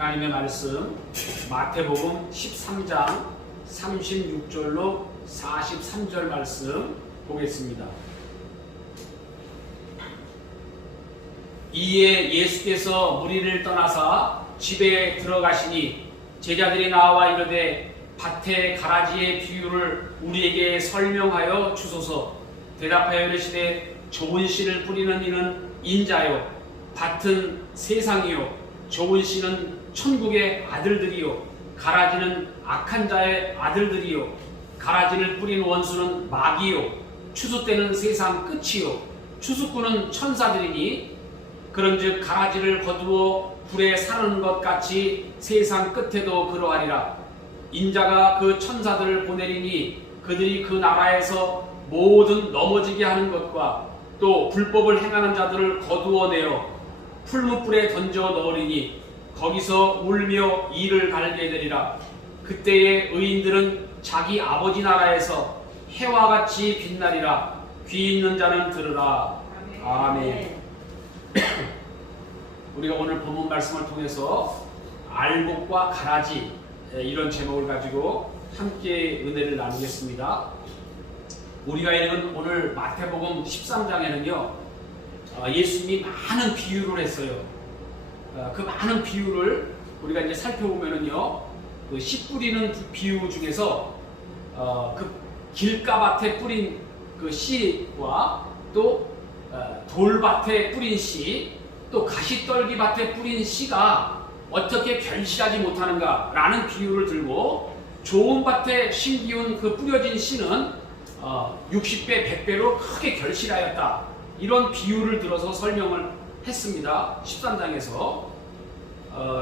하나님의 말씀 마태복음 13장 36절로 43절 말씀 보겠습니다. 이에 예수께서 무리를 떠나사 집에 들어가시니 제자들이 나와 이르되 밭의 가라지의 비유를 우리에게 설명하여 주소서. 대답하여 이르시되 좋은 씨를 뿌리는 이는 인자요 밭은 세상이요 좋은 씨는 천국의 아들들이요 가라지는 악한 자의 아들들이요 가라지를 뿌린 원수는 마귀요 추수 때는 세상 끝이요 추수꾼은 천사들이니 그런즉 가라지를 거두어 불에 사르는 것 같이 세상 끝에도 그러하리라. 인자가 그 천사들을 보내리니 그들이 그 나라에서 모든 넘어지게 하는 것과 또 불법을 행하는 자들을 거두어내어 풀무불에 던져 넣으리니 거기서 울며 이를 갈게 되리라. 그때의 의인들은 자기 아버지 나라에서 해와 같이 빛나리라. 귀 있는 자는 들으라. 아멘. 우리가 오늘 본문 말씀을 통해서 알곡과 가라지 이런 제목을 가지고 함께 은혜를 나누겠습니다. 우리가 읽은 오늘 마태복음 13장에는요 예수님이 많은 비유를 했어요. 그 많은 비유를 우리가 이제 살펴보면은요 그 씨 뿌리는 비유 중에서 그 길가밭에 뿌린 그 씨와 또 돌밭에 뿌린 씨, 또 가시떨기밭에 뿌린 씨가 어떻게 결실하지 못하는가라는 비유를 들고 좋은 밭에 심기운 그 뿌려진 씨는 60배, 100배로 크게 결실하였다. 이런 비유를 들어서 설명을 했습니다. 13장에서.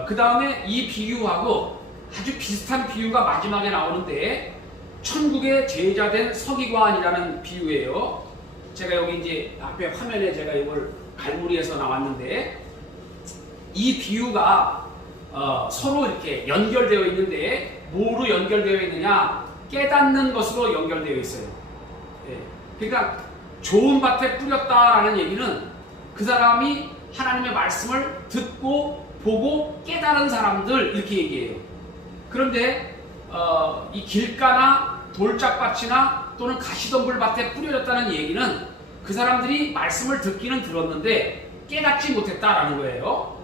그 다음에 이 비유하고 아주 비슷한 비유가 마지막에 나오는데 천국의 제자된 서기관이라는 비유예요. 제가 여기 이제 앞에 화면에 제가 이걸 갈무리해서 나왔는데 이 비유가 서로 이렇게 연결되어 있는데 뭐로 연결되어 있느냐? 깨닫는 것으로 연결되어 있어요. 예. 그러니까 좋은 밭에 뿌렸다라는 얘기는 그 사람이 하나님의 말씀을 듣고 보고 깨달은 사람들 이렇게 얘기해요. 그런데 이 길가나 돌짝밭이나 또는 가시덤불밭에 뿌려졌다는 얘기는 그 사람들이 말씀을 듣기는 들었는데 깨닫지 못했다라는 거예요.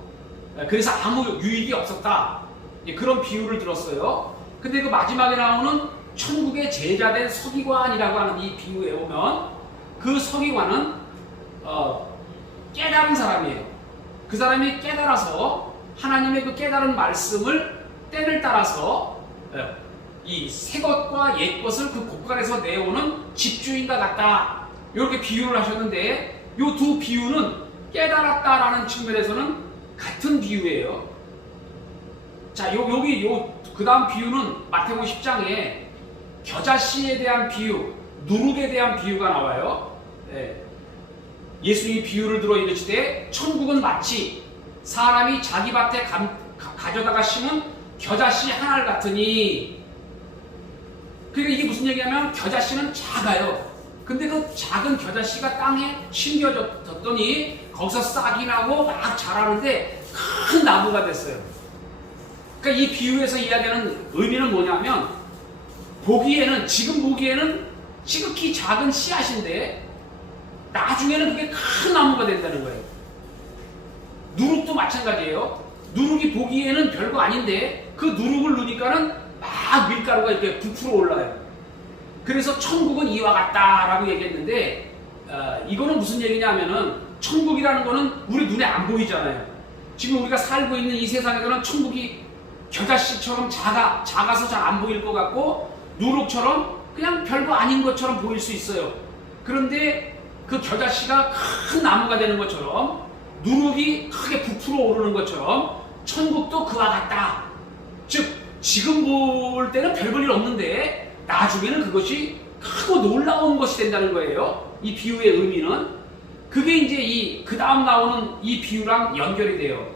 그래서 아무 유익이 없었다. 그런 비유를 들었어요. 근데 그 마지막에 나오는 천국의 제자된 서기관이라고 하는 이 비유에 오면 그 서기관은 깨달은 사람이에요. 그 사람이 깨달아서 하나님의 그 깨달은 말씀을 때를 따라서 이 새 것과 옛 것을 그 곳간에서 내오는 집주인과 같다. 이렇게 비유를 하셨는데 이 두 비유는 깨달았다라는 측면에서는 같은 비유예요. 자, 여기 그 다음 비유는 마태복음 10장에 겨자씨에 대한 비유, 누룩에 대한 비유가 나와요. 예수님이 비유를 들어 이르시되 천국은 마치 사람이 자기 밭에 가져다가 심은 겨자씨 하나를 같으니. 그러니까 이게 무슨 얘기냐면 겨자씨는 작아요. 근데 그 작은 겨자씨가 땅에 심겨졌더니 거기서 싹이 나고 막 자라는데 큰 나무가 됐어요. 그러니까 이 비유에서 이야기하는 의미는 뭐냐면 지금 보기에는 지극히 작은 씨앗인데 나중에는 그게 큰 나무가 된다는 거예요. 누룩도 마찬가지예요. 누룩이 보기에는 별거 아닌데 그 누룩을 넣으니까는 막 밀가루가 이렇게 부풀어 올라요. 그래서 천국은 이와 같다라고 얘기했는데 이거는 무슨 얘기냐면은 천국이라는 거는 우리 눈에 안 보이잖아요. 지금 우리가 살고 있는 이 세상에서는 천국이 겨자씨처럼 작아서 잘 안 보일 것 같고 누룩처럼 그냥 별거 아닌 것처럼 보일 수 있어요. 그런데 그 겨자씨가 큰 나무가 되는 것처럼 누룩이 크게 부풀어 오르는 것처럼 천국도 그와 같다. 즉 지금 볼 때는 별 볼 일 없는데 나중에는 그것이 크고 놀라운 것이 된다는 거예요. 이 비유의 의미는 그게 이제 그 다음 나오는 이 비유랑 연결이 돼요.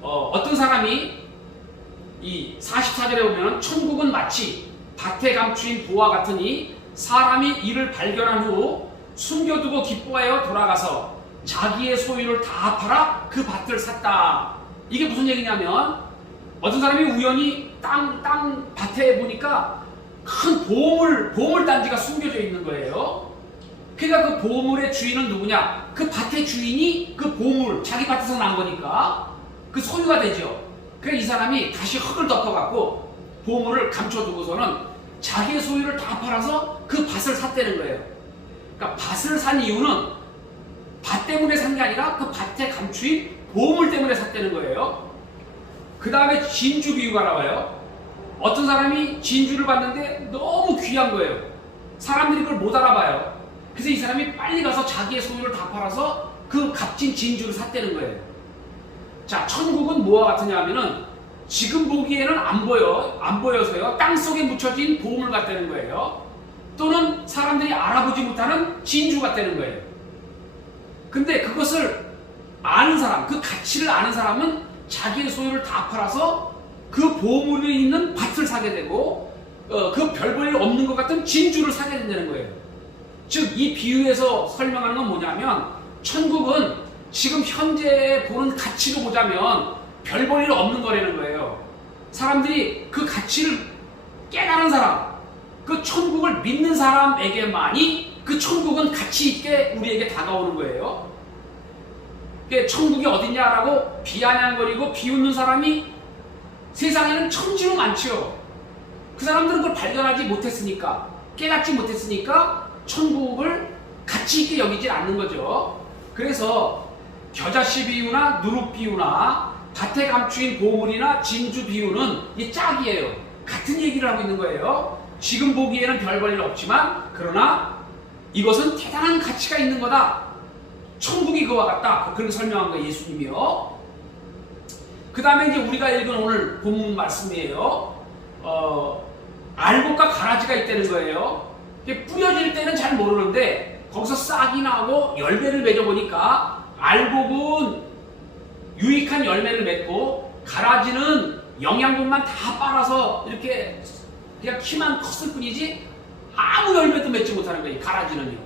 어떤 사람이 이 44절에 보면 천국은 마치 밭에 감추인 보화 같으니 사람이 이를 발견한 후 숨겨두고 기뻐하여 돌아가서 자기의 소유를 다 팔아 그 밭을 샀다. 이게 무슨 얘기냐면 어떤 사람이 우연히 땅 밭에 보니까 큰 보물 단지가 숨겨져 있는 거예요. 그러니까 그 보물의 주인은 누구냐? 그 밭의 주인이 그 보물, 자기 밭에서 난 거니까 그 소유가 되죠. 그러니까 이 사람이 다시 흙을 덮어갖고 보물을 감춰두고서는 자기의 소유를 다 팔아서 그 밭을 샀다는 거예요. 그러니까 밭을 산 이유는 밭 때문에 산 게 아니라 그 밭에 감추인 보물 때문에 샀다는 거예요. 그 다음에 진주 비유가 나와요. 어떤 사람이 진주를 봤는데 너무 귀한 거예요. 사람들이 그걸 못 알아봐요. 그래서 이 사람이 빨리 가서 자기의 소유를 다 팔아서 그 값진 진주를 샀다는 거예요. 자, 천국은 뭐와 같으냐 하면은 지금 보기에는 안 보여서요. 땅속에 묻혀진 보물 같다는 거예요. 또는 사람들이 알아보지 못하는 진주 같다는 거예요. 근데 그것을 아는 사람, 그 가치를 아는 사람은 자기의 소유를 다 팔아서 그 보물이 있는 밭을 사게 되고 그 별 볼 일 없는 것 같은 진주를 사게 된다는 거예요. 즉 이 비유에서 설명하는 건 뭐냐면 천국은 지금 현재 보는 가치로 보자면 별 볼 일 없는 거라는 거예요. 사람들이 그 가치를 깨달은 사람, 그 천국을 믿는 사람에게만이 그 천국은 가치 있게 우리에게 다가오는 거예요. 천국이 어딨냐라고 비아냥거리고 비웃는 사람이 세상에는 천지로 많죠. 그 사람들은 그걸 발견하지 못했으니까, 깨닫지 못했으니까 천국을 가치 있게 여기지 않는 거죠. 그래서 겨자씨 비유나 누룩 비유나 밭에 감추인 보물이나 진주 비유는 이 짝이에요. 같은 얘기를 하고 있는 거예요. 지금 보기에는 별 볼 일 없지만 그러나 이것은 대단한 가치가 있는 거다. 천국이 그와 같다. 그렇게 설명한 거예요, 예수님이요. 그 다음에 이제 우리가 읽은 오늘 본문 말씀이에요. 알곡과 가라지가 있다는 거예요. 뿌려질 때는 잘 모르는데 거기서 싹이 나고 열매를 맺어보니까 알곡은 유익한 열매를 맺고 가라지는 영양분만 다 빨아서 이렇게 그냥 키만 컸을 뿐이지 아무 열매도 맺지 못하는 거예요, 가라지는요.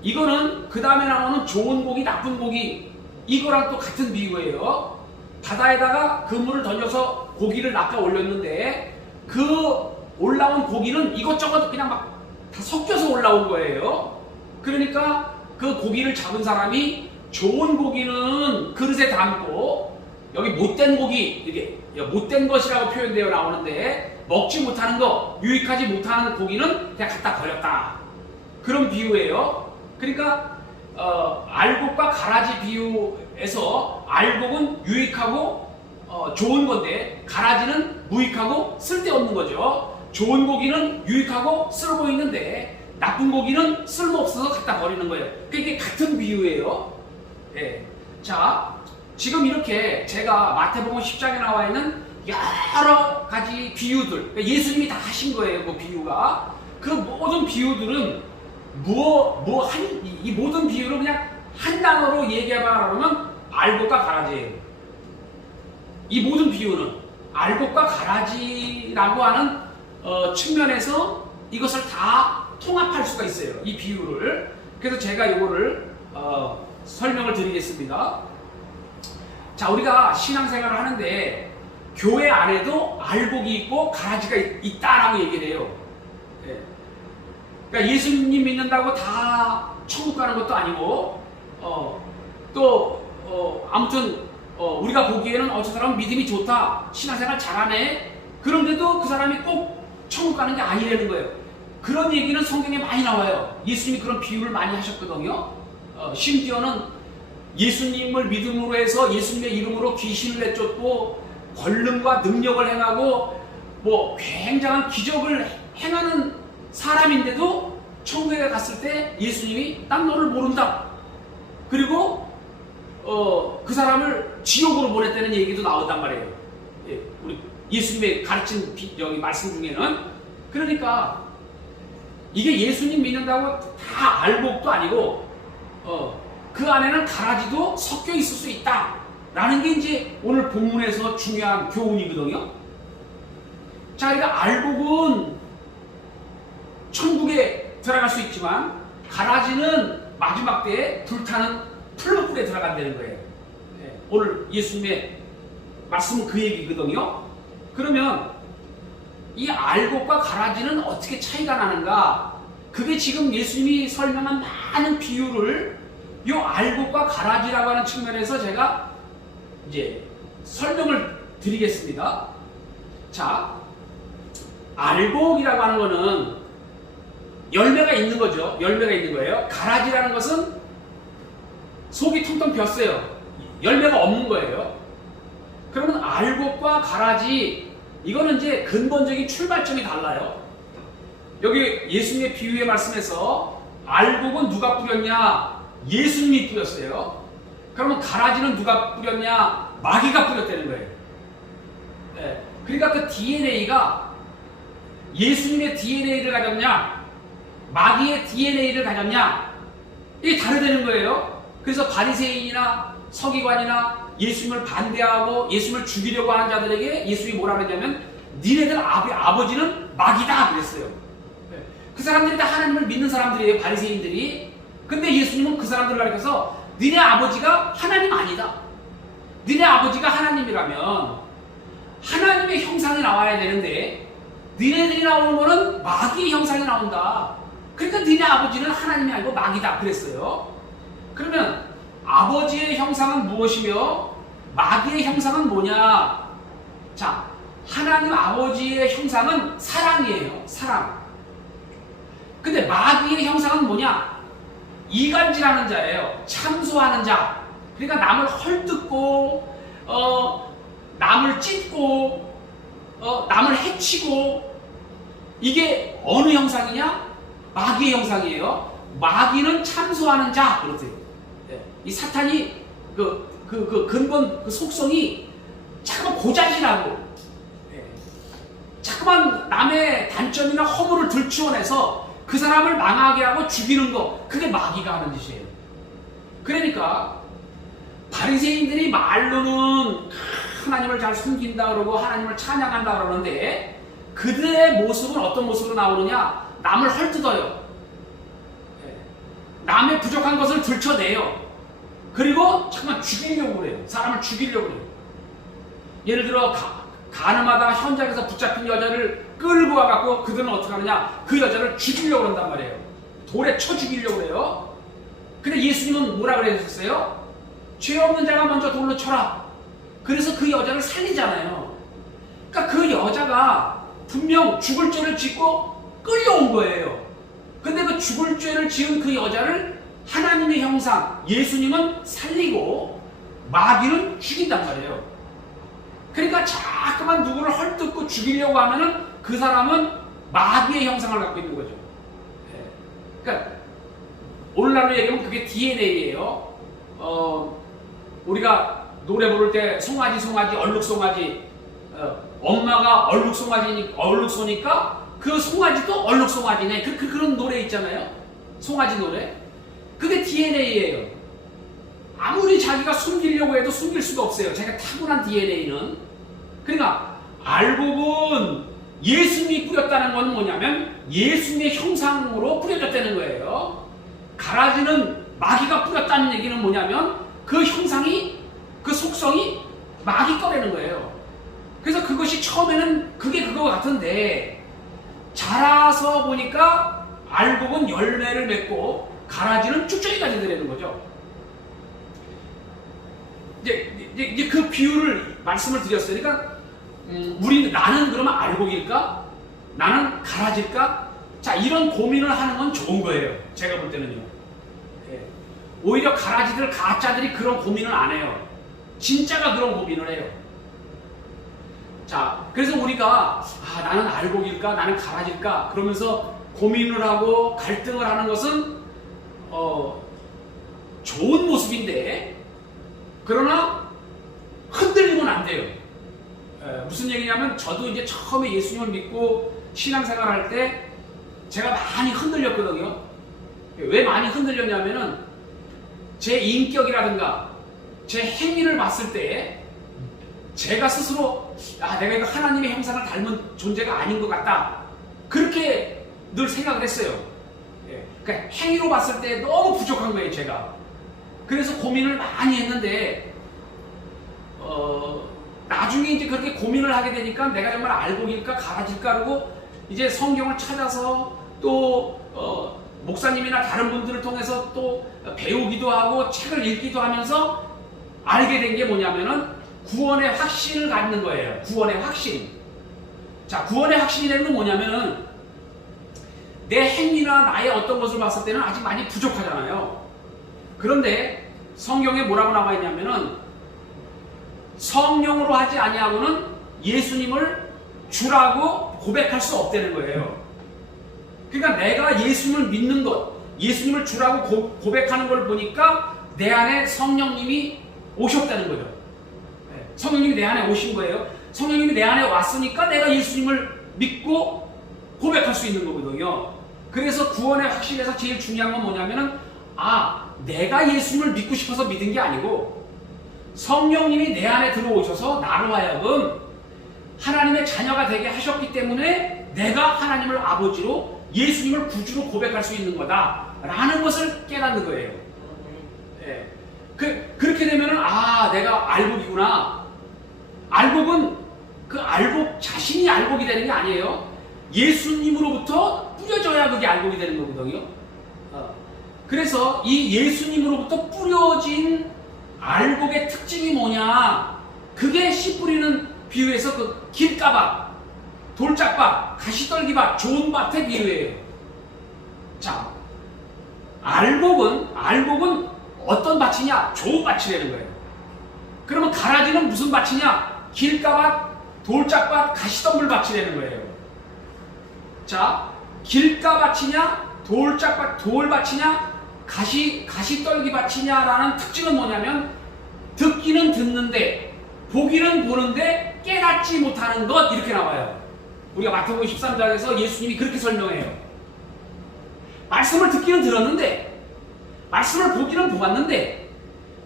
이거는 그 다음에 나오는 좋은 고기, 나쁜 고기, 이거랑 또 같은 비유예요. 바다에다가 그물을 던져서 고기를 낚아 올렸는데 그 올라온 고기는 이것저것 그냥 막 다 섞여서 올라온 거예요. 그러니까 그 고기를 잡은 사람이 좋은 고기는 그릇에 담고 여기 못된 고기, 이게 못된 것이라고 표현되어 나오는데 먹지 못하는 거, 유익하지 못하는 고기는 그냥 갖다 버렸다. 그런 비유예요. 그러니까 알곡과 가라지 비유에서 알곡은 유익하고 좋은 건데 가라지는 무익하고 쓸데없는 거죠. 좋은 고기는 유익하고 쓸모 있는데 나쁜 고기는 쓸모없어서 갖다 버리는 거예요. 그게 같은 비유예요. 네. 자, 지금 이렇게 제가 마태복음 10장에 나와 있는 여러 가지 비유들, 예수님이 다 하신 거예요. 그 비유가. 그 모든 비유들은 이 모든 비유를 그냥 한 단어로 얘기해봐 그러면 알곡과 가라지예요. 이 모든 비유는 알곡과 가라지라고 하는 측면에서 이것을 다 통합할 수가 있어요. 이 비유를. 그래서 제가 이거를 설명을 드리겠습니다. 자, 우리가 신앙생활을 하는데 교회 안에도 알곡이 있고 가라지가 있다라고 얘기를 해요. 네. 그러니까 예수님 믿는다고 다 천국 가는 것도 아니고 아무튼 우리가 보기에는 저 사람은 믿음이 좋다, 신앙생활 잘하네, 그런데도 그 사람이 꼭 천국 가는 게 아니라는 거예요. 그런 얘기는 성경에 많이 나와요. 예수님이 그런 비유를 많이 하셨거든요. 심지어는 예수님을 믿음으로 해서 예수님의 이름으로 귀신을 내쫓고 권능과 능력을 행하고 뭐 굉장한 기적을 행하는 사람인데도 천국에 갔을 때 예수님이 난 너를 모른다. 그리고 그 사람을 지옥으로 보냈다는 얘기도 나온단 말이에요. 예, 우리 예수님의 가르친 여기 말씀 중에는. 그러니까 이게 예수님 믿는다고 다 알곡도 아니고 그 안에는 가라지도 섞여 있을 수 있다 라는 게 이제 오늘 본문에서 중요한 교훈이거든요. 자, 그러니까 알곡은 천국에 들어갈 수 있지만 가라지는 마지막 때에 불타는 풀무불에 들어간다는 거예요. 네, 오늘 예수님의 말씀은 그 얘기거든요. 그러면 이 알곡과 가라지는 어떻게 차이가 나는가? 그게 지금 예수님이 설명한 많은 비유를 이 알곡과 가라지라고 하는 측면에서 제가 이제 설명을 드리겠습니다. 자, 알곡이라고 하는 거는 열매가 있는 거죠. 열매가 있는 거예요. 가라지라는 것은 속이 텅텅 비었어요. 열매가 없는 거예요. 그러면 알곡과 가라지, 이거는 이제 근본적인 출발점이 달라요. 여기 예수님의 비유의 말씀에서 알곡은 누가 뿌렸냐? 예수님이 뿌렸어요. 그러면 가라지는 누가 뿌렸냐? 마귀가 뿌렸다는 거예요. 네. 그러니까 그 DNA가 예수님의 DNA를 가졌냐? 마귀의 DNA를 가졌냐? 이게 다르다는 거예요. 그래서 바리새인이나 서기관이나 예수님을 반대하고 예수님을 죽이려고 하는 자들에게 예수님이 뭐라 그랬냐면 니네들 아버지는 마귀다 그랬어요. 그 사람들이 다 하나님을 믿는 사람들이에요. 바리새인들이. 근데 예수님은 그 사람들을 가리켜서 니네 아버지가 하나님 아니다. 니네 아버지가 하나님이라면 하나님의 형상이 나와야 되는데 니네들이 나오는 거는 마귀의 형상이 나온다. 그러니까 니네 아버지는 하나님이 아니고 마귀다 그랬어요. 그러면 아버지의 형상은 무엇이며 마귀의 형상은 뭐냐? 자, 하나님 아버지의 형상은 사랑이에요. 사랑. 근데 마귀의 형상은 뭐냐? 이간질하는 자예요. 참소하는 자. 그러니까 남을 헐뜯고 남을 찢고 남을 해치고, 이게 어느 형상이냐? 마귀의 형상이에요. 마귀는 참소하는 자 그러세요. 이 사탄이 그 근본 그 속성이 자꾸만 고자질하고 자꾸만 남의 단점이나 허물을 들추어내서 그 사람을 망하게 하고 죽이는 거, 그게 마귀가 하는 짓이에요. 그러니까 바리새인들이 말로는 하나님을 잘 숨긴다 그러고 하나님을 찬양한다 그러는데 그들의 모습은 어떤 모습으로 나오느냐? 남을 헐뜯어요. 남의 부족한 것을 들춰내요. 그리고 잠깐 죽이려고 그래요. 사람을 죽이려고 그래요. 예를 들어 가늠하다 현장에서 붙잡힌 여자를 끌고 와갖고 그들은 어떻게 하느냐? 그 여자를 죽이려고 한단 말이에요. 돌에 쳐 죽이려고 그래요. 근데 예수님은 뭐라 그랬었어요? 죄 없는 자가 먼저 돌로 쳐라. 그래서 그 여자를 살리잖아요. 그러니까 그 여자가 분명 죽을 죄를 짓고 끌려온 거예요. 근데 그 죽을 죄를 지은 그 여자를 하나님의 형상, 예수님은 살리고 마귀는 죽인단 말이에요. 그러니까 자꾸만 누구를 헐뜯고 죽이려고 하면은 그 사람은 마귀의 형상을 갖고 있는 거죠. 그러니까 오늘날로 얘기하면 그게 DNA예요. 우리가 노래 부를 때 송아지 얼룩송아지, 엄마가 얼룩소니까 그 송아지도 얼룩송아지네. 그런 노래 있잖아요. 송아지 노래. 그게 DNA예요. 아무리 자기가 숨기려고 해도 숨길 수가 없어요. 자기가 타고난 DNA는. 그러니까 알곡은 예수님이 뿌렸다는 건 뭐냐면 예수님의 형상으로 뿌려졌다는 거예요. 가라지는 마귀가 뿌렸다는 얘기는 뭐냐면 그 형상이, 그 속성이 마귀 거라는 거예요. 그래서 그것이 처음에는 그게 그거 같은데 자라서 보니까 알곡은 열매를 맺고 가라지는 쭉쭉이까지 되는 거죠. 이제 그 비유를 말씀을 드렸어요. 그러니까 나는 그러면 알곡일까? 나는 가라지일까? 자, 이런 고민을 하는 건 좋은 거예요. 제가 볼 때는요. 오히려 가라지들, 가짜들이 그런 고민을 안 해요. 진짜가 그런 고민을 해요. 자, 그래서 우리가 나는 알곡일까? 나는 가라지일까? 그러면서 고민을 하고 갈등을 하는 것은 좋은 모습인데, 그러나 흔들리면 안 돼요. 무슨 얘기냐면 저도 이제 처음에 예수님을 믿고 신앙생활 할 때 제가 많이 흔들렸거든요. 왜 많이 흔들렸냐면은 제 인격이라든가 제 행위를 봤을 때 제가 스스로 내가 이거 하나님의 형상을 닮은 존재가 아닌 것 같다, 그렇게 늘 생각을 했어요. 그러니까 행위로 봤을 때 너무 부족한 거예요, 제가. 그래서 고민을 많이 했는데 나중에 이제 그렇게 고민을 하게 되니까 내가 정말 알곡일까 가라질까 그러고 이제 성경을 찾아서 또 목사님이나 다른 분들을 통해서 또 배우기도 하고 책을 읽기도 하면서 알게 된 게 뭐냐면은 구원의 확신을 갖는 거예요. 구원의 확신. 자, 구원의 확신이라는 건 뭐냐면은 내 행위나 나의 어떤 것을 봤을 때는 아직 많이 부족하잖아요. 그런데 성경에 뭐라고 나와 있냐면은 성령으로 하지 아니하고는 예수님을 주라고 고백할 수 없다는 거예요. 그러니까 내가 예수님을 믿는 것, 예수님을 주라고 고백하는 걸 보니까 내 안에 성령님이 오셨다는 거죠. 성령님이 내 안에 오신 거예요. 성령님이 내 안에 왔으니까 내가 예수님을 믿고 고백할 수 있는 거거든요. 그래서 구원의 확신에서 제일 중요한 건 뭐냐면은 내가 예수님을 믿고 싶어서 믿은 게 아니고 성령님이 내 안에 들어오셔서 나로 하여금 하나님의 자녀가 되게 하셨기 때문에 내가 하나님을 아버지로 예수님을 구주로 고백할 수 있는 거다 라는 것을 깨닫는 거예요. 예. 그렇게 되면은 내가 알곡이구나. 알곡은 그 알곡 자신이 알곡이 되는 게 아니에요. 예수님으로부터 뿌려져야 그게 알곡이 되는 거거든요. 그래서 이 예수님으로부터 뿌려진 알곡의 특징이 뭐냐? 그게 씨 뿌리는 비유에서 그 길가밭, 돌짝밭, 가시떨기밭, 좋은 밭의 비유예요. 자, 알곡은 어떤 밭이냐? 좋은 밭이라는 거예요. 그러면 가라지는 무슨 밭이냐? 길가밭, 돌짝밭, 가시덤불밭이라는 거예요. 자, 길가밭이냐? 돌짝밭, 돌밭이냐? 가시떨기밭이냐라는 특징은 뭐냐면 듣기는 듣는데 보기는 보는데 깨닫지 못하는 것, 이렇게 나와요. 우리가 마태복음 13장에서 예수님이 그렇게 설명해요. 말씀을 듣기는 들었는데 말씀을 보기는 보았는데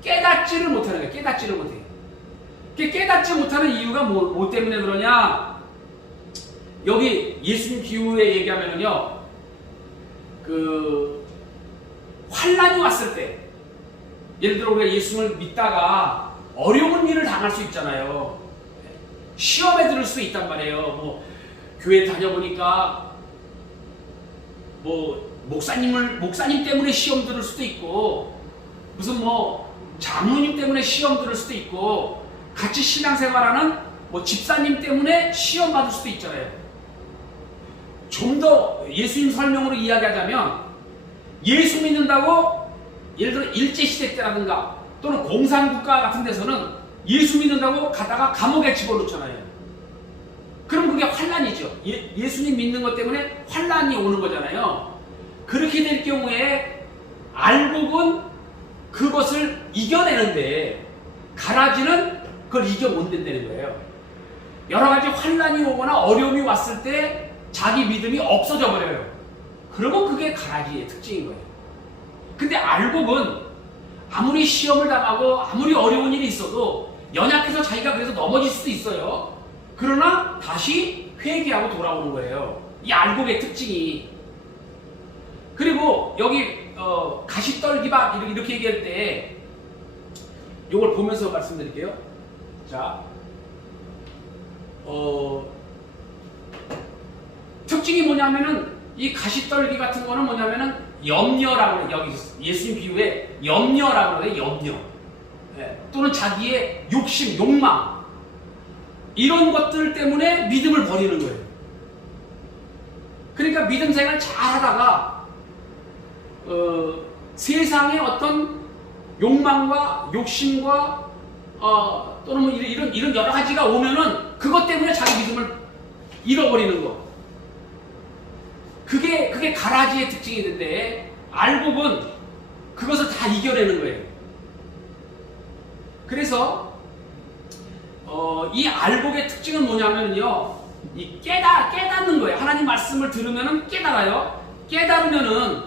깨닫지를 못하는 거예요. 깨닫지를 못해요. 깨닫지 못하는 이유가 뭐 때문에 그러냐? 여기 예수님 비유에 얘기하면요, 그 환란이 왔을 때, 예를 들어 우리가 예수님을 믿다가 어려운 일을 당할 수 있잖아요. 시험에 들을 수 있단 말이에요. 뭐 교회 다녀보니까 뭐 목사님 때문에 시험 들을 수도 있고, 무슨 뭐 장로님 때문에 시험 들을 수도 있고, 같이 신앙생활하는 뭐 집사님 때문에 시험 받을 수도 있잖아요. 좀 더 예수님 설명으로 이야기하자면, 예수 믿는다고 예를 들어 일제시대 때라든가 또는 공산국가 같은 데서는 예수 믿는다고 가다가 감옥에 집어넣잖아요. 그럼 그게 환란이죠. 예수님 믿는 것 때문에 환란이 오는 거잖아요. 그렇게 될 경우에 알곡은 그것을 이겨내는데 가라지는 그걸 이겨 못 낸다는 거예요. 여러 가지 환란이 오거나 어려움이 왔을 때 자기 믿음이 없어져 버려요. 그러면 그게 가라지의 특징인 거예요. 근데 알곡은 아무리 시험을 당하고 아무리 어려운 일이 있어도 연약해서 자기가 그래서 넘어질 수도 있어요. 그러나 다시 회개하고 돌아오는 거예요. 이 알곡의 특징이. 그리고 여기 가시떨기밭 이렇게 얘기할 때 이걸 보면서 말씀드릴게요. 자, 특징이 뭐냐면은 이 가시떨기 같은 거는 뭐냐면은 염려라고 해요. 여기 예수님 비유에 염려라고 해요. 염려. 또는 자기의 욕심, 욕망, 이런 것들 때문에 믿음을 버리는 거예요. 그러니까 믿음 생활 잘 하다가 세상의 어떤 욕망과 욕심과 또는 뭐 이런 여러 가지가 오면은 그것 때문에 자기 믿음을 잃어버리는 거. 그게 가라지의 특징이 있는데, 알곡은 그것을 다 이겨내는 거예요. 그래서 이 알곡의 특징은 뭐냐면요, 이 깨닫는 거예요. 하나님 말씀을 들으면은 깨달아요. 깨달으면은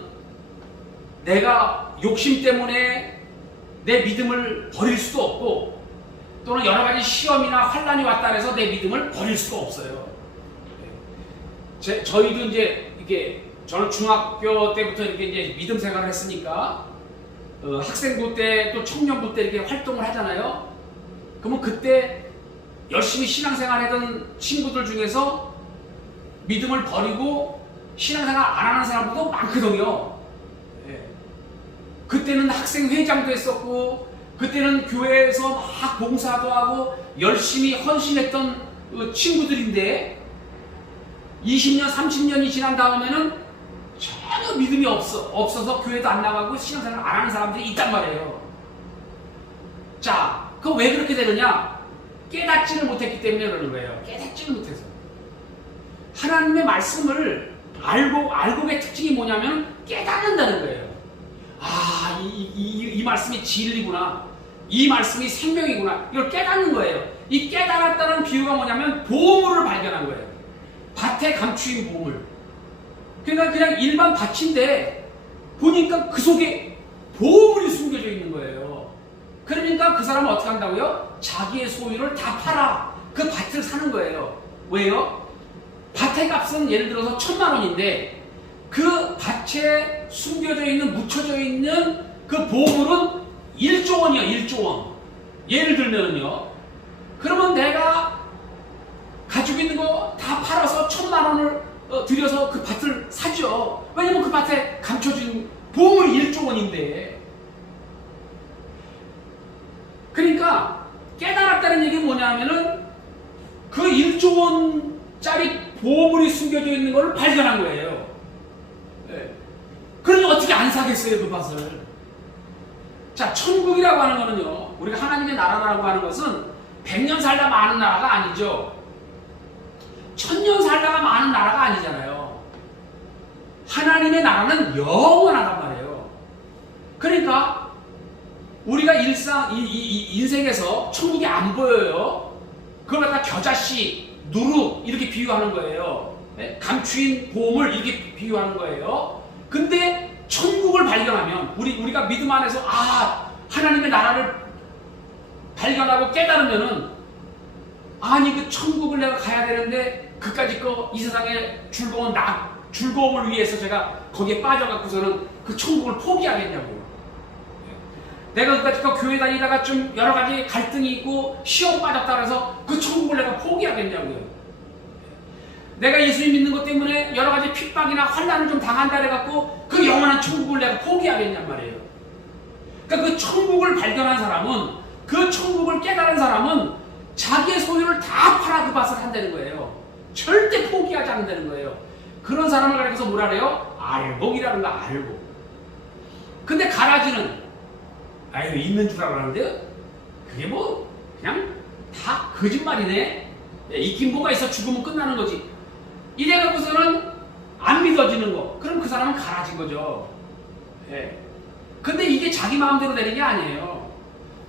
내가 욕심 때문에 내 믿음을 버릴 수도 없고, 또는 여러 가지 시험이나 환란이 왔다 해서 내 믿음을 버릴 수가 없어요. 저희도 이제 저는 중학교 때부터 이렇게 이제 믿음 생활을 했으니까 학생부 때 또 청년부 때 이렇게 활동을 하잖아요. 그러면 그때 열심히 신앙생활하던 친구들 중에서 믿음을 버리고 신앙생활 안 하는 사람들도 많거든요. 예. 그때는 학생회장도 했었고, 그때는 교회에서 막 봉사도 하고 열심히 헌신했던 친구들인데 20년, 30년이 지난 다음에는 전혀 믿음이 없어서 교회도 안 나가고 신앙생활 안 하는 사람들이 있단 말이에요. 자, 그거 왜 그렇게 되느냐? 깨닫지를 못했기 때문에 그러는 거예요. 깨닫지를 못해서. 하나님의 말씀을 알곡의 특징이 뭐냐면 깨닫는다는 거예요. 아, 이 말씀이 진리구나. 이 말씀이 생명이구나. 이걸 깨닫는 거예요. 이 깨달았다는 비유가 뭐냐면 보물을 발견한 거예요. 밭에 감추인 보물. 그러니까 그냥 일반 밭인데 보니까 그 속에 보물이 숨겨져 있는 거예요. 그러니까 그 사람은 어떻게 한다고요? 자기의 소유를 다 팔아 그 밭을 사는 거예요. 왜요? 밭의 값은 예를 들어서 1,000만 원인데 그 밭에 숨겨져 있는, 묻혀져 있는 그 보물은 1조 원이야, 1조 원. 예를 들면요. 그러면 내가 가지고 있는 거 다 팔아서 1,000만 원을 들여서 그 밭을 사죠. 왜냐면 그 밭에 감춰진 보물이 1조 원인데. 그러니까 깨달았다는 얘기는 뭐냐면은 그 1조 원짜리 보물이 숨겨져 있는 걸 발견한 거예요. 네. 그러니 어떻게 안 사겠어요, 그 밭을. 자, 천국이라고 하는 거는요, 우리가 하나님의 나라라고 하는 것은 100년 살다 많은 나라가 아니죠. 1000년 살다가 많은 나라가 아니잖아요. 하나님의 나라는 영원하단 말이에요. 그러니까 우리가 인생에서 천국이 안 보여요. 그걸 갖다 겨자씨, 누룩 이렇게 비유하는 거예요. 네? 감추인 보물 이렇게 비유하는 거예요. 근데 천국을 발견하면 우리가 믿음 안에서 하나님의 나라를 발견하고 깨달으면은 아니 그 천국을 내가 가야 되는데 그까짓 거 이 세상의 즐거움을 위해서 제가 거기에 빠져갖고서는 그 천국을 포기하겠냐고요. 내가 그까짓 거 교회 다니다가 좀 여러 가지 갈등이 있고 시험 빠졌다 그래서 그 천국을 내가 포기하겠냐고요. 내가 예수님 믿는 것 때문에 여러 가지 핍박이나 환난을 좀 당한다 해갖고 그 영원한 천국을 내가 포기하겠냔 말이에요. 그러니까 그 천국을 발견한 사람은, 그 천국을 깨달은 사람은 자기의 소유를 다 팔아 그 밭을 한다는 거예요. 절대 포기하지 않는다는 거예요. 그런 사람을 가리켜서 뭐라 그래요? 알곡이라는 거, 알곡. 근데 가라지는 아유 있는 줄 알았는데 그게 뭐 그냥 다 거짓말이네. 있긴 뭐가 있어, 죽으면 끝나는 거지. 이래 갖고서는 안 믿어지는 거. 그럼 그 사람은 가라진 거죠. 예. 근데 이게 자기 마음대로 되는 게 아니에요.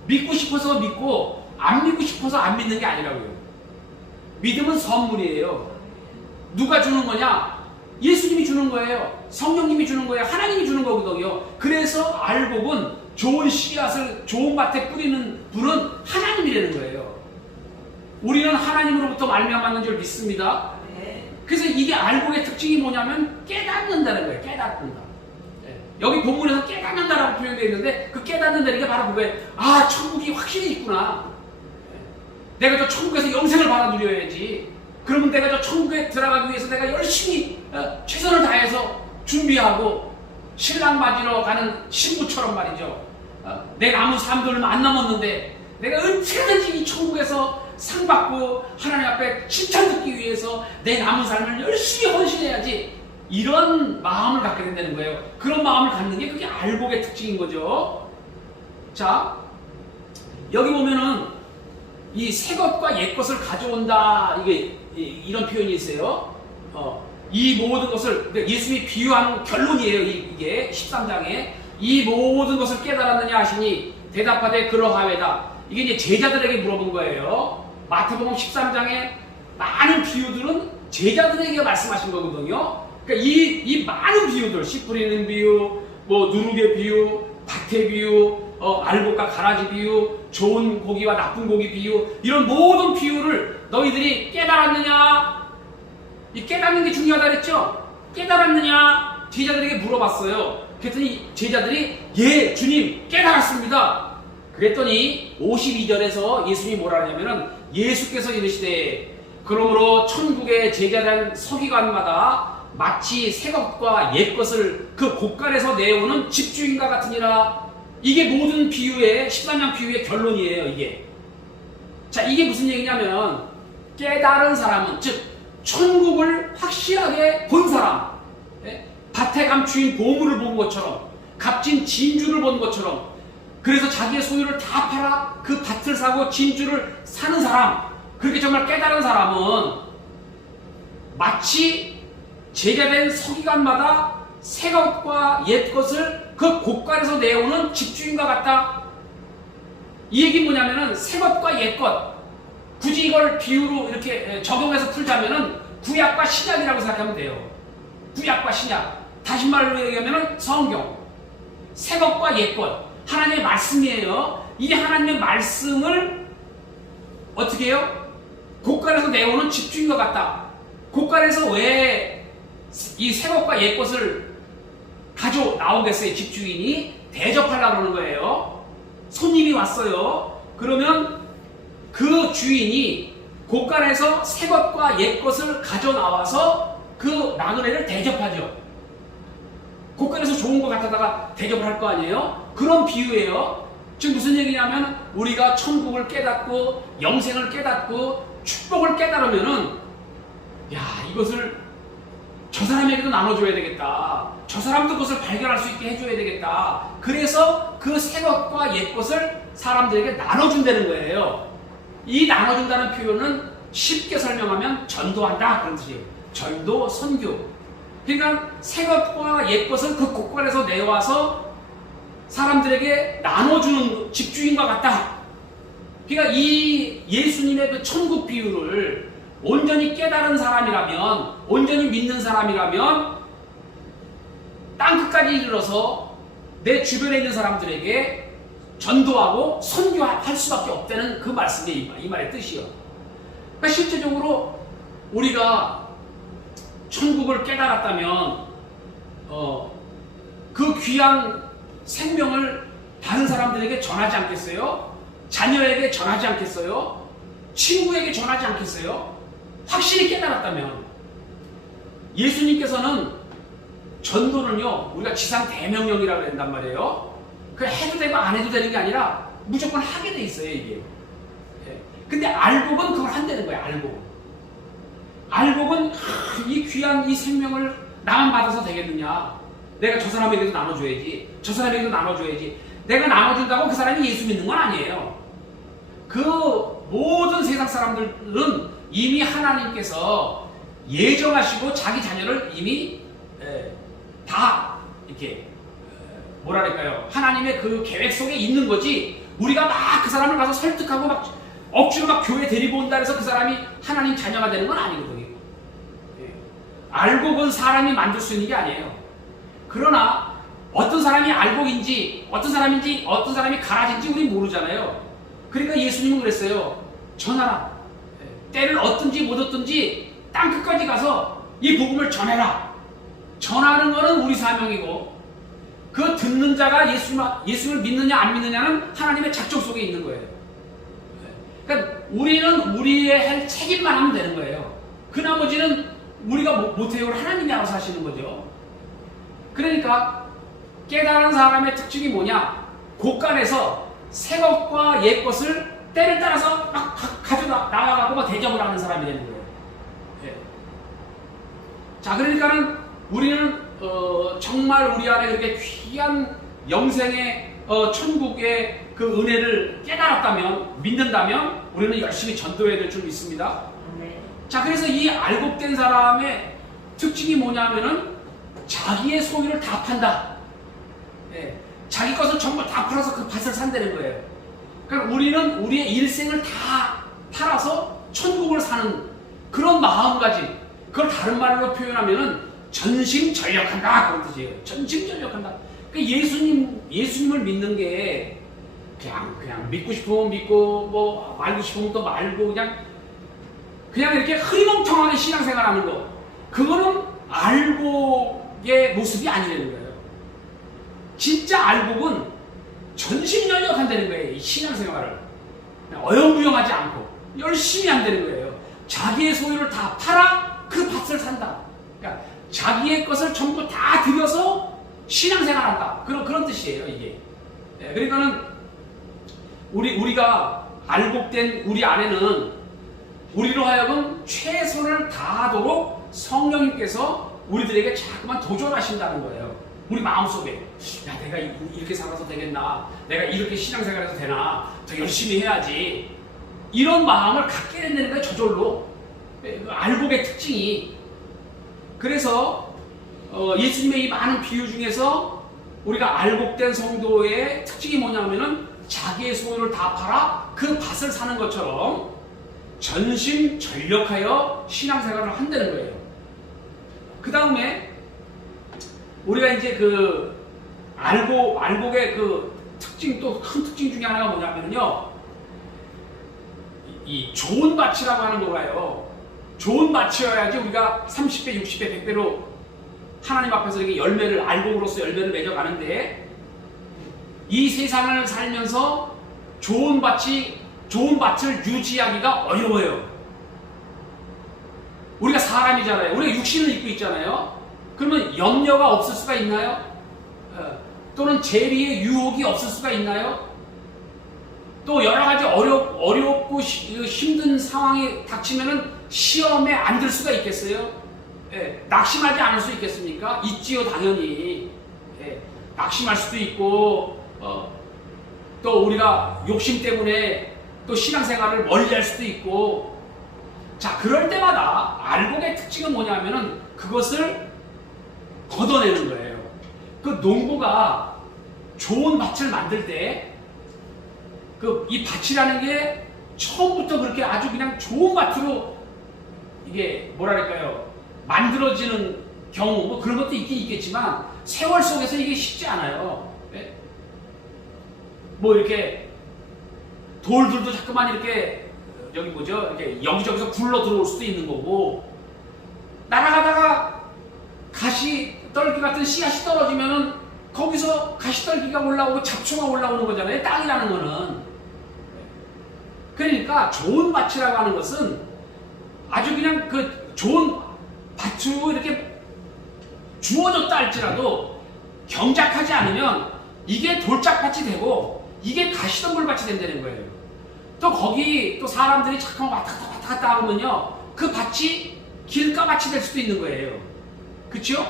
믿고 싶어서 믿고 안 믿고 싶어서 안 믿는 게 아니라고요. 믿음은 선물이에요. 누가 주는 거냐? 예수님이 주는 거예요. 성령님이 주는 거예요. 하나님이 주는 거거든요. 그래서 알곡은 좋은 씨앗을 좋은 밭에 뿌리는 분은 하나님이라는 거예요. 우리는 하나님으로부터 말미암았는 줄 믿습니다. 그래서 이게 알곡의 특징이 뭐냐면 깨닫는다는 거예요. 깨닫는다. 여기 본문에서 깨닫는다라고 표현되어 있는데 그 깨닫는다는 게 바로 그거예요. 아, 천국이 확실히 있구나. 내가 저 천국에서 영생을 받아 누려야지. 그러면 내가 저 천국에 들어가기 위해서 내가 열심히 최선을 다해서 준비하고 신랑 맞으러 가는 신부처럼 말이죠. 내 남은 삶들을 안 남았는데 내가 어떻게든지 이 천국에서 상 받고 하나님 앞에 칭찬 듣기 위해서 내 남은 삶을 열심히 헌신해야지. 이런 마음을 갖게 된다는 거예요. 그런 마음을 갖는 게 그게 알곡의 특징인 거죠. 자, 여기 보면은 이 새 것과 옛 것을 가져온다, 이게 이런 표현이 있어요. 이 모든 것을, 예수님이 비유한 결론이에요. 이게 13장에 이 모든 것을 깨달았느냐 하시니 대답하되 그러하외다. 이게 이제 제자들에게 물어본 거예요. 마태복음 13장에 많은 비유들은 제자들에게 말씀하신 거거든요. 그러니까 이 많은 비유들, 씨 뿌리는 비유, 뭐 누룩의 비유, 밭의 비유, 알곡과 가라지 비유, 좋은 고기와 나쁜 고기 비유, 이런 모든 비유를 너희들이 깨달았느냐? 이 깨닫는 게 중요하다 그랬죠? 깨달았느냐? 제자들에게 물어봤어요. 그랬더니 제자들이 예, 주님 깨달았습니다. 그랬더니 52절에서 예수님이 뭐라 하냐면은 예수께서 이르시되 그러므로 천국의 제자된 서기관마다 마치 새 것과 옛 것을 그 곳간에서 내오는 집주인과 같으니라. 이게 모든 비유의 13장 비유의 결론이에요. 이게. 자, 이게 무슨 얘기냐면 깨달은 사람은, 즉 천국을 확실하게 본 사람, 밭에 감추인 보물을 본 것처럼, 값진 진주를 본 것처럼, 그래서 자기의 소유를 다 팔아 그 밭을 사고 진주를 사는 사람, 그렇게 정말 깨달은 사람은 마치 제자된 서기관마다 새 것과 옛 것을 그 곳간에서 내오는 집주인과 같다. 이 얘기는 뭐냐면은 새 것과 옛 것, 굳이 이걸 비유로 이렇게 적용해서 풀자면은 구약과 신약이라고 생각하면 돼요. 구약과 신약. 다시 말로 얘기하면은 성경. 새 것과 옛 것. 하나님의 말씀이에요. 이 하나님의 말씀을 어떻게 해요? 곳간에서 내오는 집주인과 같다. 곳간에서 왜 이 새 것과 옛 것을 가져 나오겠어요? 집주인이 대접하려고 그러는 거예요. 손님이 왔어요. 그러면 그 주인이 곳간에서 새 것과 옛 것을 가져 나와서 그 나그네를 대접하죠. 곳간에서 좋은 것 갖다가 대접을 할 거 아니에요? 그런 비유예요. 지금 무슨 얘기냐면 우리가 천국을 깨닫고 영생을 깨닫고 축복을 깨달으면은 야, 이것을 저 사람에게도 나눠줘야 되겠다. 저 사람도 그것을 발견할 수 있게 해줘야 되겠다. 그래서 그 새 것과 옛 것을 사람들에게 나눠준다는 거예요. 이 나눠준다는 표현은 쉽게 설명하면 전도한다 그런 뜻이에요. 전도, 선교. 그러니까 새 것과 옛 것을 그 곳간에서 내와서 사람들에게 나눠주는 집주인과 같다. 그러니까 이 예수님의 그 천국 비유를 온전히 깨달은 사람이라면, 온전히 믿는 사람이라면 땅끝까지 이르러서 내 주변에 있는 사람들에게 전도하고 선교할 수밖에 없다는 그 말씀이 이 말의 뜻이요. 그러니까 실제적으로 우리가 천국을 깨달았다면 그 귀한 생명을 다른 사람들에게 전하지 않겠어요? 자녀에게 전하지 않겠어요? 친구에게 전하지 않겠어요? 확실히 깨달았다면. 예수님께서는 전도는요, 우리가 지상 대명령이라고 한단 말이에요. 그 해도 되고 안 해도 되는 게 아니라 무조건 하게 돼 있어요, 이게. 근데 알곡은 그걸 한다는 거예요, 알곡은. 알곡은 이 귀한 이 생명을 나만 받아서 되겠느냐. 내가 저 사람에게도 나눠줘야지. 저 사람에게도 나눠줘야지. 내가 나눠준다고 그 사람이 예수 믿는 건 아니에요. 그 모든 세상 사람들은 이미 하나님께서 예정하시고 자기 자녀를 이미 다 이렇게 뭐랄까요, 하나님의 그 계획 속에 있는 거지. 우리가 막 그 사람을 가서 설득하고 막 억지로 막 교회 데리고 온다 해서 그 사람이 하나님 자녀가 되는 건 아니거든요. 알곡은 사람이 만들 수 있는 게 아니에요. 그러나 어떤 사람이 알곡인지 어떤 사람이 가라진지 우리 모르잖아요. 그러니까 예수님은 그랬어요. 전하라. 때를 얻든지 못 얻든지 땅끝까지 가서 이 복음을 전해라. 전하는 거는 우리 사명이고, 그 듣는 자가 예수를 믿느냐 안 믿느냐는 하나님의 작정 속에 있는 거예요. 그러니까 우리는 우리의 할 책임만 하면 되는 거예요. 그 나머지는 우리가 못해요. 하나님이 알아서 하시는 거죠. 그러니까 깨달은 사람의 특징이 뭐냐? 곳간에서 새 것과 옛 것을 때를 따라서 막 가져 나가고 막 대접을 하는 사람이 되는 거예요. 자, 그러니까는 우리는 정말 우리 안에 그렇게 귀한 영생의 천국의 그 은혜를 깨달았다면, 믿는다면 우리는 열심히 전도해야 될 줄 믿습니다. 네. 자, 그래서 이 알곡된 사람의 특징이 뭐냐면은 자기의 소유를 다 판다. 자기 것을 전부 다 팔아서 그 밭을 산다는 거예요. 그러니까 우리는 우리의 일생을 다 팔아서 천국을 사는 그런 마음가짐. 그걸 다른 말로 표현하면은 전심전력한다 그런 뜻이에요. 전심전력한다. 그러니까 예수님을 믿는 게 그냥 믿고 싶으면 믿고 뭐 말고 싶으면 또 말고 그냥 이렇게 흐리멍텅하게 신앙생활하는 거. 그거는 알곡의 모습이 아니라는 거예요. 진짜 알곡은 전심전력한다는 거예요. 이 신앙생활을 어영부영하지 않고 열심히 안 되는 거예요. 자기의 소유를 다 팔아 그 밭을 산다. 그러니까 자기의 것을 전부 다 들여서 신앙생활한다. 그런 뜻이에요, 이게. 그러니까는 우리가 알곡된 우리 안에는 우리로 하여금 최선을 다하도록 성령님께서 우리들에게 자꾸만 도전하신다는 거예요. 우리 마음속에 야, 내가 이렇게 살아서 되겠나, 내가 이렇게 신앙생활해서 되나, 더 열심히 해야지, 이런 마음을 갖게 된다는 거예요. 저절로. 알곡의 특징이. 그래서 예수님의 이 많은 비유 중에서 우리가 알곡된 성도의 특징이 뭐냐면은 자기의 소유를 다 팔아 그 밭을 사는 것처럼 전심전력하여 신앙생활을 한다는 거예요. 그 다음에 우리가 이제 그 알곡의 그 특징, 또 큰 특징 중에 하나가 뭐냐면요, 이 좋은 밭이라고 하는 거가요. 좋은 밭이어야지 우리가 30배, 60배, 100배로 하나님 앞에서 이렇게 알곡으로서 열매를 맺어가는데, 이 세상을 살면서 좋은 밭을 유지하기가 어려워요. 우리가 사람이잖아요. 우리가 육신을 입고 있잖아요. 그러면 염려가 없을 수가 있나요? 또는 재리의 유혹이 없을 수가 있나요? 또 여러 가지 어렵고 힘든 상황이 닥치면은 시험에 안 들 수가 있겠어요? 낙심하지 않을 수 있겠습니까? 있지요, 당연히. 낙심할 수도 있고, 또 우리가 욕심 때문에 또 신앙생활을 멀리할 수도 있고. 자, 그럴 때마다 알곡의 특징은 뭐냐면은 그것을 걷어내는 거예요. 그 농부가 좋은 밭을 만들 때 이 밭이라는 게 처음부터 그렇게 아주 그냥 좋은 밭으로 이게 뭐랄까요, 만들어지는 경우 뭐 그런 것도 있긴 있겠지만 세월 속에서 이게 쉽지 않아요. 뭐 이렇게 돌들도 자꾸만 이렇게 이렇게 여기저기서 굴러 들어올 수도 있는 거고, 날아가다가 가시떨기 같은 씨앗이 떨어지면은 거기서 가시떨기가 올라오고 잡초가 올라오는 거잖아요. 땅이라는 거는. 그러니까 좋은 밭이라고 하는 것은 아주 그냥 그 좋은 밭으로 이렇게 주어졌다 할지라도 경작하지 않으면 이게 돌짝밭이 되고 이게 가시덤불밭이 된다는 거예요. 또 거기 또 사람들이 잠깐 왔다 갔다 하면요, 그 밭이 길가밭이 될 수도 있는 거예요. 그쵸?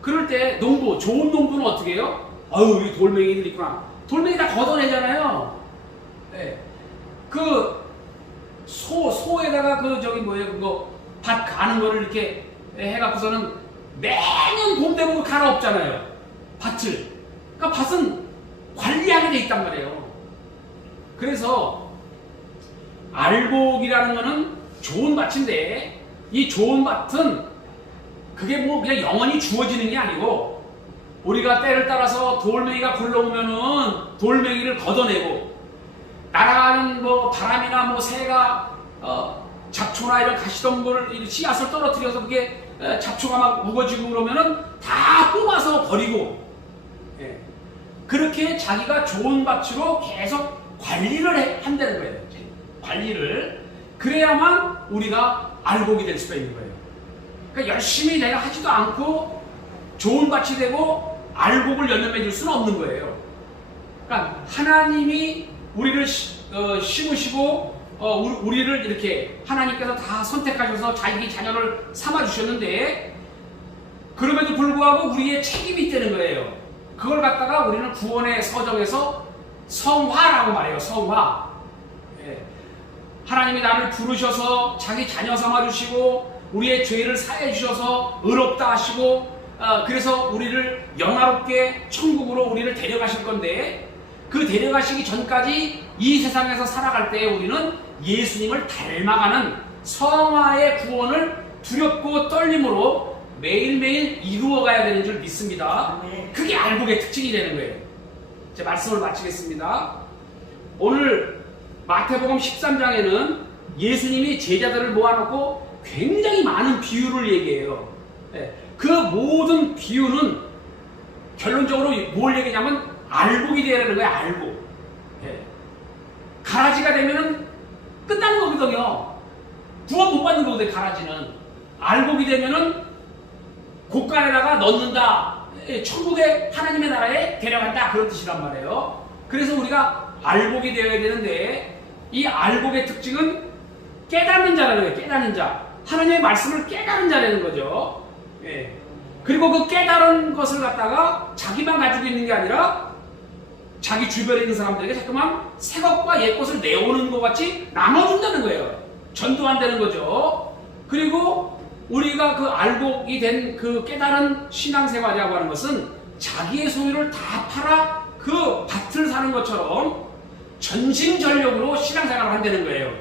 그럴 때 좋은 농부는 어떻게 해요? 아유, 여기 돌멩이들 있구나. 돌멩이 다 걷어내잖아요. 소에다가 그거 밭 가는 거를 이렇게 해갖고서는 매년 봄 되면 갈아엎잖아요, 밭을. 그러니까 밭은 관리하게 돼 있단 말이에요. 그래서 알곡이라는 거는 좋은 밭인데, 이 좋은 밭은 그게 뭐 그냥 영원히 주어지는 게 아니고, 우리가 때를 따라서 돌멩이가 굴러오면은 돌멩이를 걷어내고, 날아가는 뭐 바람이나 뭐 새가 잡초나 이런 가시덤불 씨앗을 떨어뜨려서 그게 잡초가 막 우거지고 그러면은 다 뽑아서 버리고, 그렇게 자기가 좋은 밭으로 계속 관리를 한다는 거예요. 관리를. 그래야만 우리가 알곡이 될 수가 있는 거예요. 그러니까 열심히 내가 하지도 않고 좋은 밭이 되고 알곡을 열매 맺을 수는 없는 거예요. 그러니까 하나님이 우리를 심으시고 우리를 이렇게 하나님께서 다 선택하셔서 자기 자녀를 삼아주셨는데, 그럼에도 불구하고 우리의 책임이 있다는 거예요. 그걸 갖다가 우리는 구원의 서정에서 성화라고 말해요. 성화. 하나님이 나를 부르셔서 자기 자녀 삼아주시고 우리의 죄를 사해 주셔서 의롭다 하시고, 그래서 우리를 영화롭게 천국으로 우리를 데려가실 건데, 그 데려가시기 전까지 이 세상에서 살아갈 때 우리는 예수님을 닮아가는 성화의 구원을 두렵고 떨림으로 매일매일 이루어가야 되는 줄 믿습니다. 그게 알곡의 특징이 되는 거예요. 제 말씀을 마치겠습니다. 오늘 마태복음 13장에는 예수님이 제자들을 모아놓고 굉장히 많은 비유를 얘기해요. 그 모든 비유는 결론적으로 뭘 얘기냐면 알곡이 되라는 거예요. 알곡. 가라지가 되면은 끝나는 거거든요. 구원 못 받는 거거든요. 가라지는 알곡이 되면은 곳간에다가 넣는다. 천국의 하나님의 나라에 데려간다. 그런 뜻이란 말이에요. 그래서 우리가 알곡이 되어야 되는데 이 알곡의 특징은 깨닫는 자라는 거예요. 깨닫는 자. 하나님의 말씀을 깨달은 자라는 거죠. 예. 그리고 그 깨달은 것을 갖다가 자기만 가지고 있는 게 아니라 자기 주변에 있는 사람들에게 자꾸만 새 것과 옛 것을 내오는 것 같이 나눠준다는 거예요. 전도한다는 거죠. 그리고 우리가 그 알곡이 된 그 깨달은 신앙생활이라고 하는 것은 자기의 소유를 다 팔아 그 밭을 사는 것처럼 전심전력으로 신앙생활을 한다는 거예요.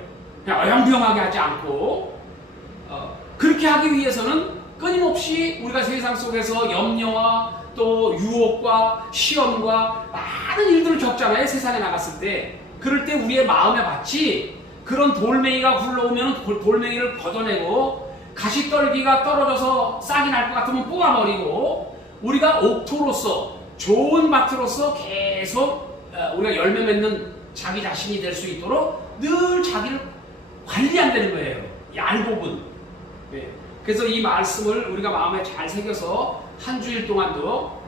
그냥 어영부영하게 하지 않고 그렇게 하기 위해서는 끊임없이 우리가 세상 속에서 염려와 또 유혹과 시험과 많은 일들을 겪잖아요. 세상에 나갔을 때. 그럴 때 우리의 마음의 밭이 그런 돌멩이가 굴러오면 돌멩이를 걷어내고 가시떨기가 떨어져서 싹이 날 것 같으면 뽑아버리고 우리가 옥토로서 좋은 밭으로서 계속 우리가 열매 맺는 자기 자신이 될 수 있도록 늘 자기를 관리한다는 거예요. 이 알곡은. 네. 그래서 이 말씀을 우리가 마음에 잘 새겨서 한 주일 동안도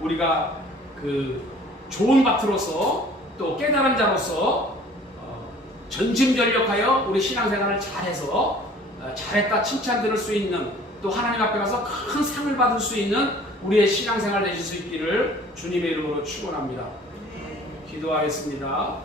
우리가 그 좋은 밭으로서 또 깨달은 자로서 전심전력하여 우리 신앙생활을 잘해서 잘했다 칭찬 들을 수 있는 또 하나님 앞에 가서 큰 상을 받을 수 있는 우리의 신앙생활 되실 수 있기를 주님의 이름으로 축원합니다. 기도하겠습니다.